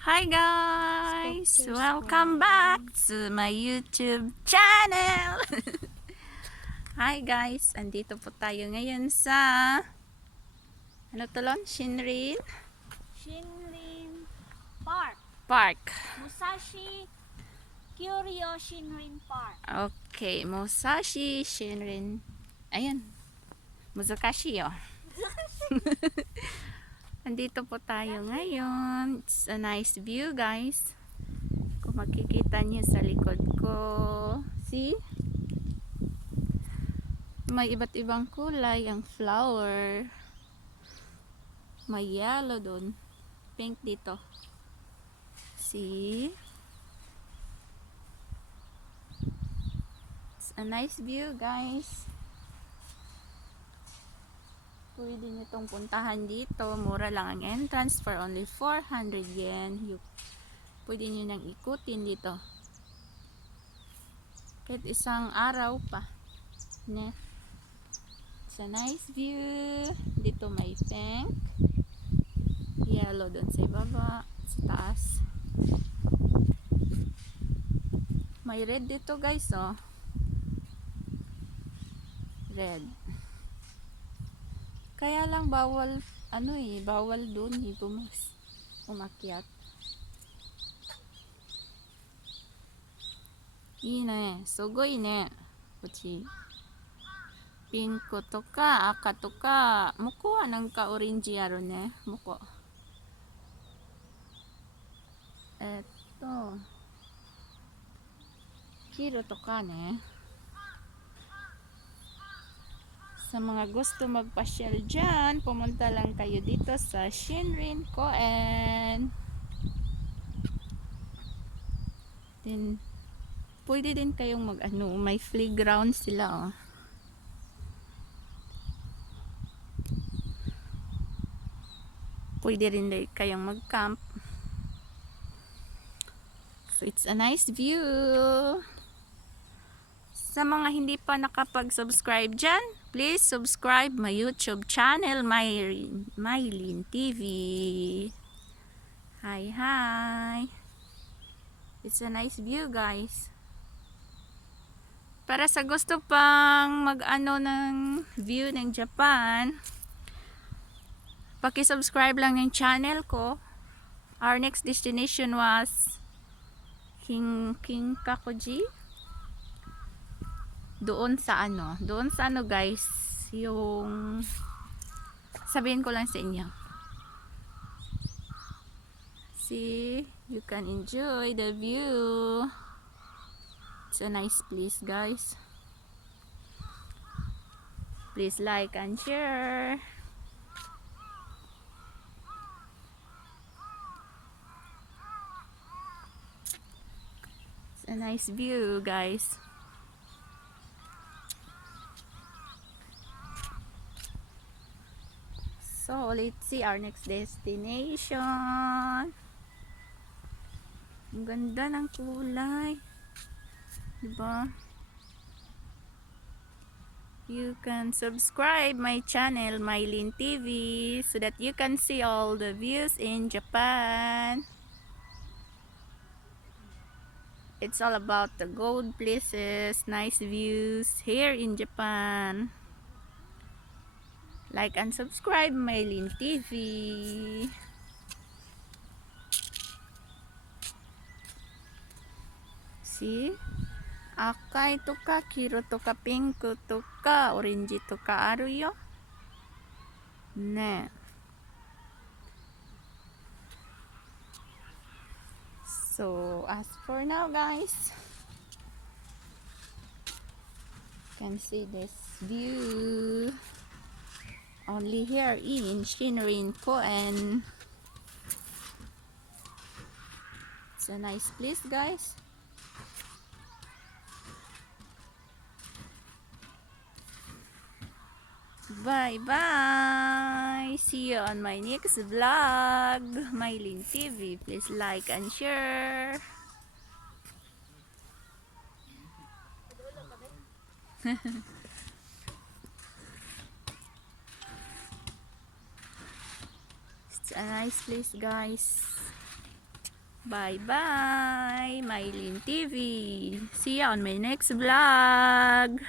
Hi guys! Welcome back to my YouTube channel! Hi guys! Andito po tayo ngayon sa ano to lon? Shinrein Park. Park. Musashi Kyoryo Shinrein Park. Okay, Musashi Shinrein. Ayan. Muzakashi yo. Andito po tayo ngayon. It's a nice view guys. Kung makikita niyo sa likod ko. See? May iba't ibang kulay ang flower. May yellow doon. Pink dito. See? It's a nice view guys. Pwede nyo itong puntahan dito. Mura lang ang entrance for only 400 yen. Pwede nyo nang ikutin dito. Kahit isang araw pa. Ne? It's a nice view. Dito may pink. Yellow doon sa ibaba. Sa taas. May red dito guys oh. Red. Kaya lang bawal bawal doon umakyat. Ine, sugoi ne. Kochi. Pinko to ka, aka to ka, muko wa nang ka orange yaro ne. Muko. Eto. Kiro to ka ne. Sa mga gusto magpasyal dyan, pumunta lang kayo dito sa Shinrein Koen. Then, pwede din kayong may playground sila oh. Pwede rin kayong mag-camp. So, it's a nice view. Sa mga hindi pa nakapag-subscribe dyan, please subscribe my YouTube channel, Milin TV. Hi! It's a nice view guys. Para sa gusto pang ng view ng Japan, paki-subscribe lang ng channel ko. Our next destination was Kinkakuji. Doon sa ano guys, yung sabihin ko lang sa inyo. See, you can enjoy the view. It's a nice place guys. Please like and share. It's a nice view guys. So, let's see our next destination. Ang ganda ng kulay. Diba? You can subscribe my channel, Milin TV, so that you can see all the views in Japan. It's all about the gold places, nice views here in Japan. Like and subscribe Milin TV. See? Akai to ka, kiro to ka, pink to ka, orange to ka aru yo. Ne. So, as for now guys, you can see this view only here in Shinrein Koen. It's a nice place guys. Bye. See you on my next vlog. Milin TV. Please like and share. It's a nice place guys. Bye-bye, Mylin TV. See you on my next vlog.